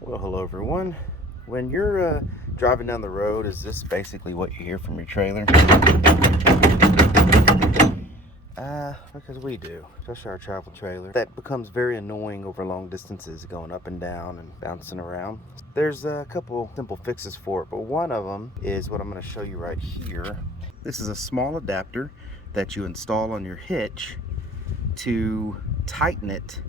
Well, hello everyone. When you're driving down the road, is this basically what you hear from your trailer? Because we do, especially our travel trailer. That becomes very annoying over long distances, going up and down and bouncing around. There's a couple simple fixes for it, but one of them is what I'm going to show you right here. This is a small adapter that you install on your hitch to tighten it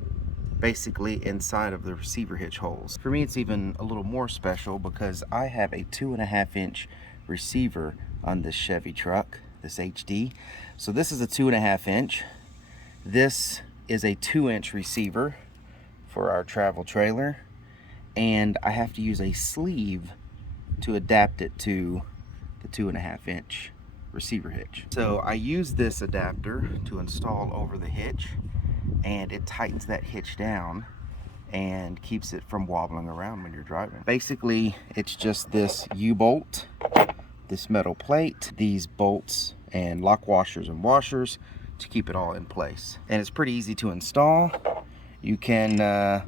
basically inside of the receiver hitch holes. For me, it's even a little more special because I have a 2.5-inch receiver on this Chevy truck, this HD. So this is a 2.5-inch. This is a 2-inch receiver for our travel trailer, and I have to use a sleeve to adapt it to the 2.5-inch receiver hitch. So I use this adapter to install over the hitch, and it tightens that hitch down and keeps it from wobbling around when you're driving. Basically, it's just this U-bolt, this metal plate, these bolts and lock washers and washers to keep it all in place. And it's pretty easy to install. You can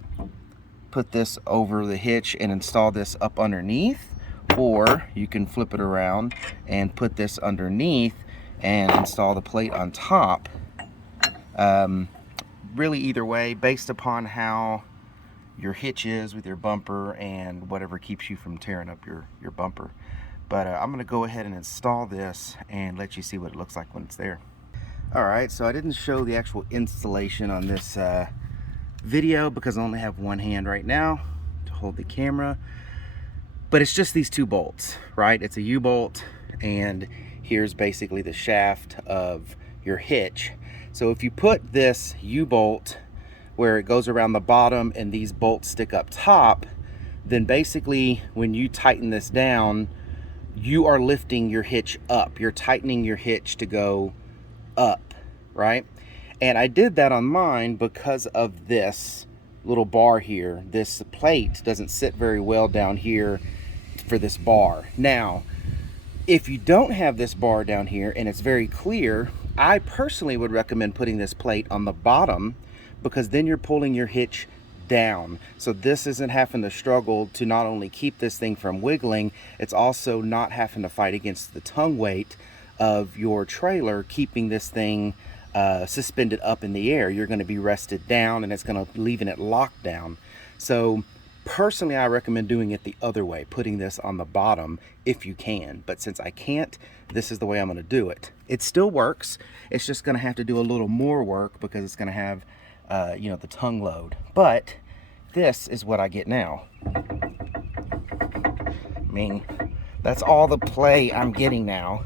put this over the hitch and install this up underneath, or you can flip it around and put this underneath and install the plate on top. Really, either way, based upon how your hitch is with your bumper and whatever keeps you from tearing up your bumper. But I'm going to go ahead and install this and let you see what it looks like when it's there. Alright, so I didn't show the actual installation on this video because I only have one hand right now to hold the camera. But it's just these two bolts, right? It's a U-bolt, and here's basically the shaft of your hitch. So if you put this U-bolt where it goes around the bottom and these bolts stick up top, then basically when you tighten this down, you are lifting your hitch up. You're tightening your hitch to go up, right? And I did that on mine because of this little bar here. This plate doesn't sit very well down here for this bar. Now, if you don't have this bar down here and it's very clear, I personally would recommend putting this plate on the bottom, because then you're pulling your hitch down. So this isn't having to struggle to not only keep this thing from wiggling, it's also not having to fight against the tongue weight of your trailer, keeping this thing suspended up in the air. You're going to be rested down, and it's going to leaving it locked down. So personally, I recommend doing it the other way, putting this on the bottom if you can. But since I can't, this is the way I'm going to do it. It still works. It's just going to have to do a little more work because it's going to have, you know, the tongue load. But this is what I get now. I mean, that's all the play I'm getting now.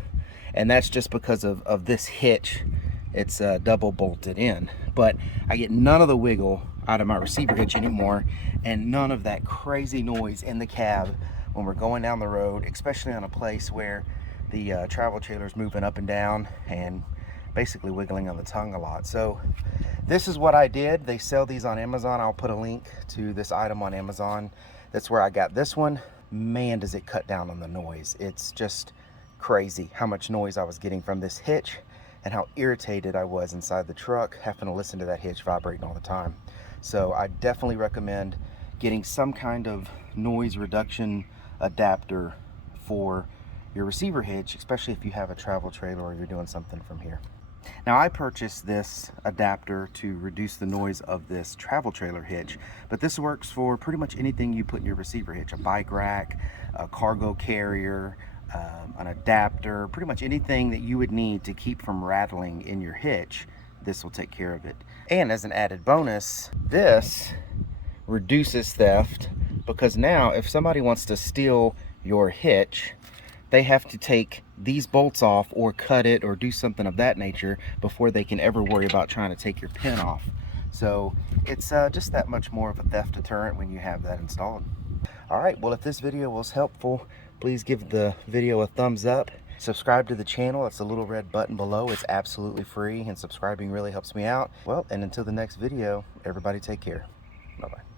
And that's just because of this hitch. It's double bolted in. But I get none of the wiggle out of my receiver hitch anymore, and none of that crazy noise in the cab when we're going down the road, especially on a place where the travel trailer is moving up and down and basically wiggling on the tongue a lot. So this is what I did. They sell these on Amazon. I'll put a link to this item on Amazon. That's where I got this one. Man, does it cut down on the noise. It's just crazy how much noise I was getting from this hitch and how irritated I was inside the truck having to listen to that hitch vibrating all the time. So I definitely recommend getting some kind of noise reduction adapter for your receiver hitch, especially if you have a travel trailer or you're doing something from here. Now, I purchased this adapter to reduce the noise of this travel trailer hitch, but this works for pretty much anything you put in your receiver hitch: a bike rack, a cargo carrier, an adapter, pretty much anything that you would need to keep from rattling in your hitch. This will take care of it. And as an added bonus, this reduces theft, because now if somebody wants to steal your hitch, they have to take these bolts off or cut it or do something of that nature before they can ever worry about trying to take your pin off. So it's just that much more of a theft deterrent when you have that installed. All right, well, if this video was helpful, please give the video a thumbs up. Subscribe to the channel. It's the little red button below. It's absolutely free, and subscribing really helps me out. Well, and until the next video, everybody take care. Bye-bye.